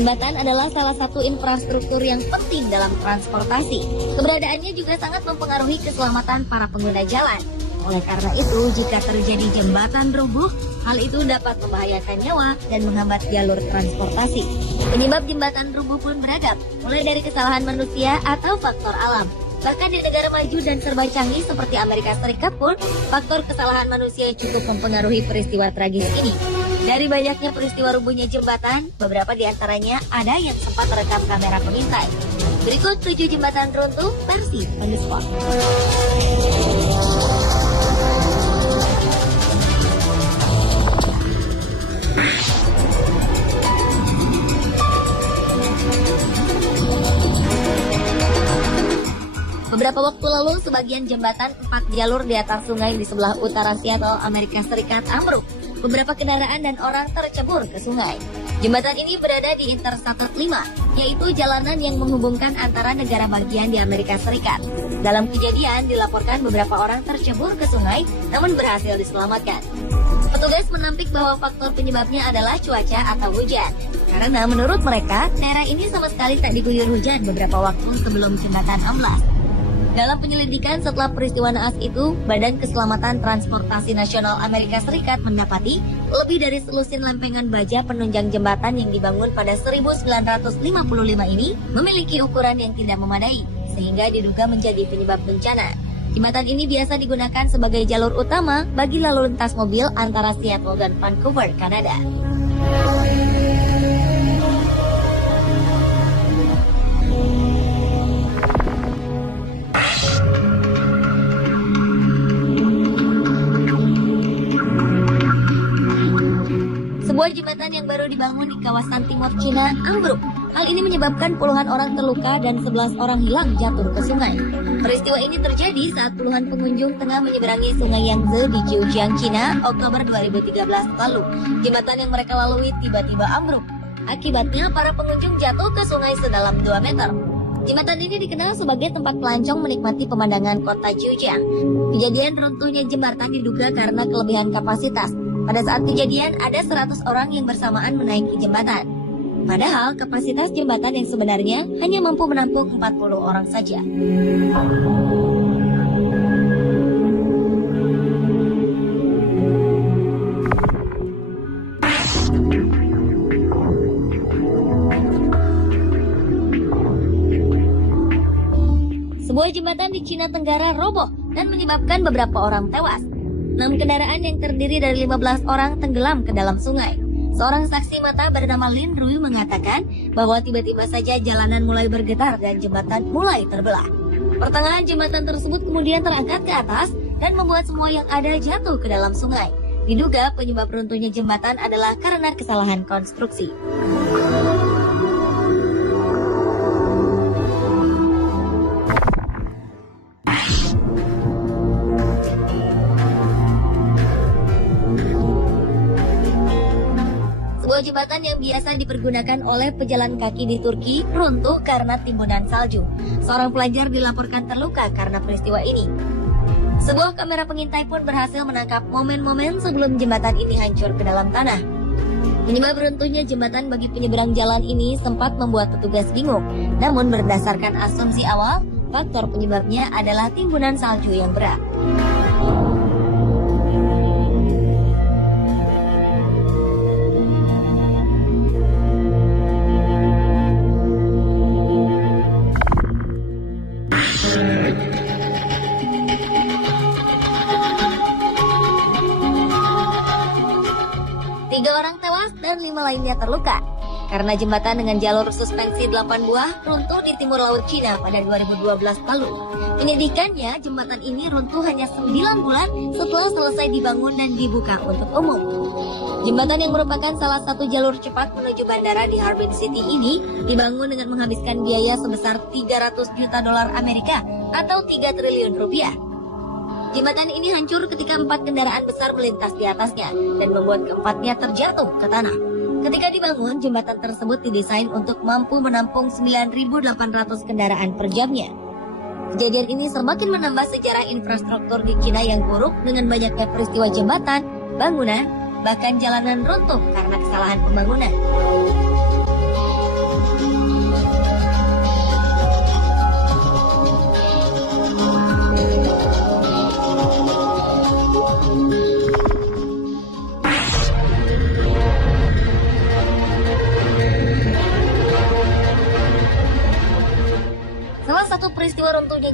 Jembatan adalah salah satu infrastruktur yang penting dalam transportasi. Keberadaannya juga sangat mempengaruhi keselamatan para pengguna jalan. Oleh karena itu, jika terjadi jembatan rubuh, hal itu dapat membahayakan nyawa dan menghambat jalur transportasi. Penyebab jembatan rubuh pun beragam, mulai dari kesalahan manusia atau faktor alam. Bahkan di negara maju dan serba canggih seperti Amerika Serikat pun, faktor kesalahan manusia cukup mempengaruhi peristiwa tragis ini. Dari banyaknya peristiwa rubuhnya jembatan, beberapa di antaranya ada yang sempat terekam kamera pengintai. Berikut 7 jembatan runtuh versi on the spot. Beberapa waktu lalu, sebagian jembatan 4 jalur di atas sungai di sebelah utara Seattle, Amerika Serikat ambruk. Beberapa kendaraan dan orang tercebur ke sungai. Jembatan ini berada di Interstate 5, yaitu jalanan yang menghubungkan antara negara bagian di Amerika Serikat. Dalam kejadian, dilaporkan beberapa orang tercebur ke sungai, namun berhasil diselamatkan. Petugas menampik bahwa faktor penyebabnya adalah cuaca atau hujan. Karena menurut mereka, daerah ini sama sekali tak diguyur hujan beberapa waktu sebelum jembatan amblas. Dalam penyelidikan setelah peristiwa naas itu, Badan Keselamatan Transportasi Nasional Amerika Serikat mendapati lebih dari selusin lempengan baja penunjang jembatan yang dibangun pada 1955 ini memiliki ukuran yang tidak memadai, sehingga diduga menjadi penyebab bencana. Jembatan ini biasa digunakan sebagai jalur utama bagi lalu lintas mobil antara Seattle dan Vancouver, Kanada. Sebuah jembatan yang baru dibangun di kawasan timur Cina ambruk. Hal ini menyebabkan puluhan orang terluka dan 11 orang hilang jatuh ke sungai. Peristiwa ini terjadi saat puluhan pengunjung tengah menyeberangi sungai Yangtze di Zhejiang, Cina, Oktober 2013 lalu. Jembatan yang mereka lalui tiba-tiba ambruk. Akibatnya, para pengunjung jatuh ke sungai sedalam 2 meter. Jembatan ini dikenal sebagai tempat pelancong menikmati pemandangan kota Zhejiang. Kejadian runtuhnya jembatan diduga karena kelebihan kapasitas. Pada saat kejadian, ada 100 orang yang bersamaan menaiki jembatan. Padahal, kapasitas jembatan yang sebenarnya hanya mampu menampung 40 orang saja. Sebuah jembatan di Cina Tenggara roboh dan menyebabkan beberapa orang tewas. 6 kendaraan yang terdiri dari 15 orang tenggelam ke dalam sungai. Seorang saksi mata bernama Lin Rui mengatakan bahwa tiba-tiba saja jalanan mulai bergetar dan jembatan mulai terbelah. Pertengahan jembatan tersebut kemudian terangkat ke atas dan membuat semua yang ada jatuh ke dalam sungai. Diduga penyebab runtuhnya jembatan adalah karena kesalahan konstruksi. Sebuah jembatan yang biasa dipergunakan oleh pejalan kaki di Turki runtuh karena timbunan salju. Seorang pelajar dilaporkan terluka karena peristiwa ini. Sebuah kamera pengintai pun berhasil menangkap momen-momen sebelum jembatan ini hancur ke dalam tanah. Penyebab runtuhnya jembatan bagi penyeberang jalan ini sempat membuat petugas bingung. Namun berdasarkan asumsi awal, faktor penyebabnya adalah timbunan salju yang berat. Tiga orang tewas dan 5 lainnya terluka karena jembatan dengan jalur suspensi 8 buah runtuh di timur laut Cina pada 2012 lalu. Penyelidikannya, jembatan ini runtuh hanya 9 bulan setelah selesai dibangun dan dibuka untuk umum. Jembatan yang merupakan salah satu jalur cepat menuju bandara di Harbin City ini dibangun dengan menghabiskan biaya sebesar 300 juta dolar Amerika atau 3 triliun rupiah. Jembatan ini hancur ketika 4 kendaraan besar melintas di atasnya dan membuat keempatnya terjatuh ke tanah. Ketika dibangun, jembatan tersebut didesain untuk mampu menampung 9.800 kendaraan per jamnya. Kejadian ini semakin menambah sejarah infrastruktur di Cina yang buruk dengan banyaknya peristiwa jembatan, bangunan, bahkan jalanan runtuh karena kesalahan pembangunan.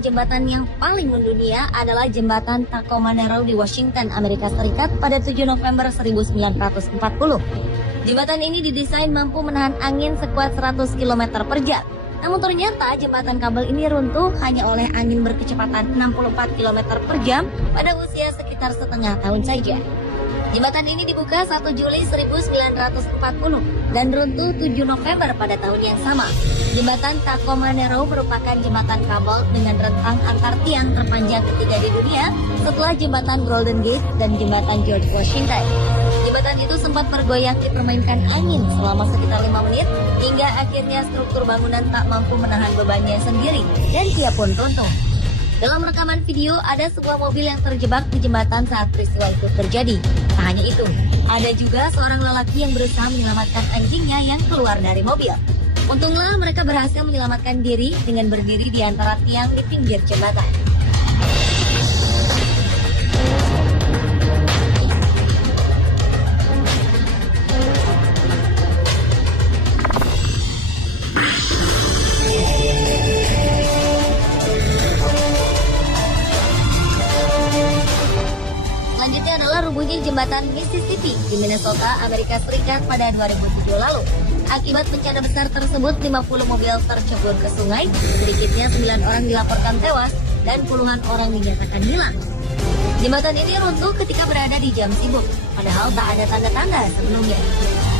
jembatan yang paling mendunia adalah jembatan Tacoma Narrow di Washington, Amerika Serikat pada 7 November 1940. Jembatan ini didesain mampu menahan angin sekuat 100 km per jam. Namun ternyata jembatan kabel ini runtuh hanya oleh angin berkecepatan 64 km per jam pada usia sekitar setengah tahun saja. Jembatan ini dibuka 1 Juli 1940 dan runtuh 7 November pada tahun yang sama. Jembatan Tacoma Narrow merupakan jembatan kabel dengan rentang antar tiang terpanjang ketiga di dunia setelah jembatan Golden Gate dan jembatan George Washington. Jembatan itu sempat bergoyang dipermainkan angin selama sekitar 5 menit hingga akhirnya struktur bangunan tak mampu menahan bebannya sendiri dan ia pun runtuh. Dalam rekaman video, ada sebuah mobil yang terjebak di jembatan saat peristiwa itu terjadi. Tak hanya itu, ada juga seorang lelaki yang berusaha menyelamatkan anjingnya yang keluar dari mobil. Untunglah mereka berhasil menyelamatkan diri dengan berdiri di antara tiang di pinggir jembatan. Selanjutnya adalah rubuhnya jembatan Mississippi di Minnesota, Amerika Serikat pada 2007 lalu. Akibat bencana besar tersebut, 50 mobil tercebur ke sungai, sedikitnya 9 orang dilaporkan tewas dan puluhan orang dinyatakan hilang. Jembatan ini runtuh ketika berada di jam sibuk, padahal tak ada tanda-tanda sebelumnya.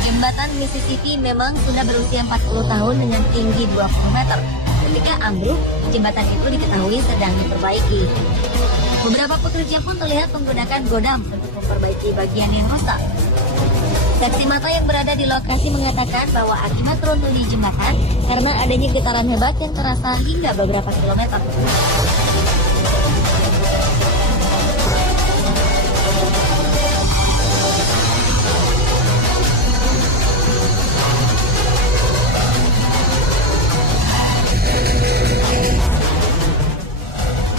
Jembatan Mississippi memang sudah berusia 40 tahun dengan tinggi 20 meter. Ketika ambruk, jembatan itu diketahui sedang diperbaiki. Beberapa pekerja pun terlihat menggunakan godam untuk memperbaiki bagian yang rusak. Saksi mata yang berada di lokasi mengatakan bahwa akibat runtuhnya jembatan karena adanya getaran hebat yang terasa hingga beberapa kilometer.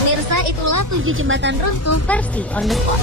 Pemirsa, itulah 7 jembatan runtuh versi on the spot.